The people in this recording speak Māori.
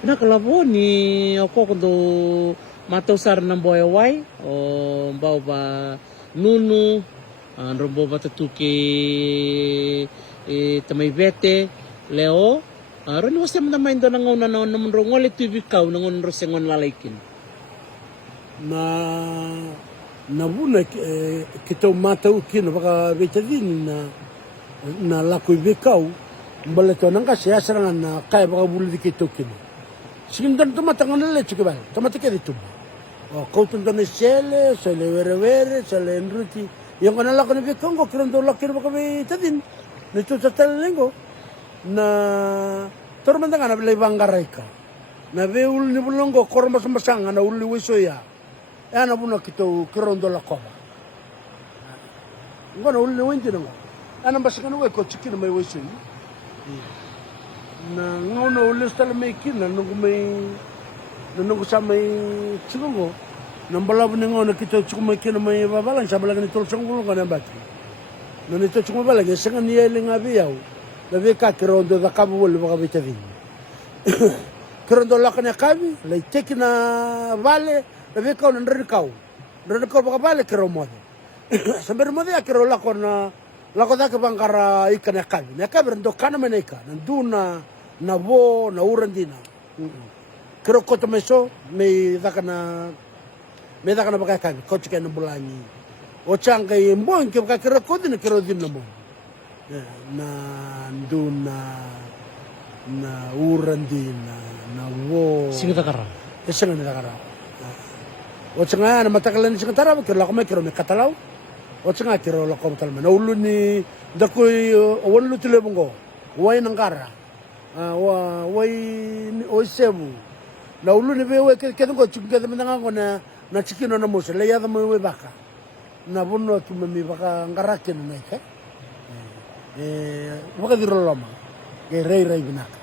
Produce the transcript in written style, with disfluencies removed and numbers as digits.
Na kalabo ni ako kundo matusar ng boyway o bawa ba nunu rombo ba tatuki tamay bete leo ron wasem na maindo nangon na namun rongol itu bikaw nangon rosengon lalaikin na buna kita matau kina baka betadin na laku bikaw balato nang kasi asarangan na kaya baka bulu dikito kina Sindan tumatang na leche ke bal, tumatake dito. Oh, kau tuntan sele were, sele enruti. Yang kana la kana bekongo kiron do la kiro baka be tadin. Nito tatal lengo na tormanda na bele bangareka. Na be ul ni bulongo korma samasanga na uli wisoya. Ana buna kito kiron do la koba. Ngona uli wenji ngo. Ana basaka no ko chikino mai wisoyi. Na ngono ulis tala may kina nunggu sa may tsungo nang balab ni ngono kita tsungo may kina may babalang sa balang ni tolsong gulo ka nambati na nito tsungo balang sangan niya ilang abiyaw labi ka kirondo da kabu wala baka bitavin kirondo la kanya kabi lay teki na vale labi ka nandrikaw baka vale kiromode sambil mode ya kiro la na lako da bangkara ikan ya kabi rendo kana meneka nanduna na bo na urandina kiro koto meso me dakana baka kabi kochi kana bulani o changa imbo ke baka kiro kodina kiro din mo na nduna na urandina na bo singa takara o changa na matakalan singa tara kiro lako me kiro me katalaw o tsinga kiro la kom talma na ulu ni dakoy won lu tile bongo way nangara way o sebu na ulu ni be ke ngo chunga de manga ngona na chikino na musa le ya mo we baka na bonno tu mi baka ngara ken na ke baka diro loma ke rei binaka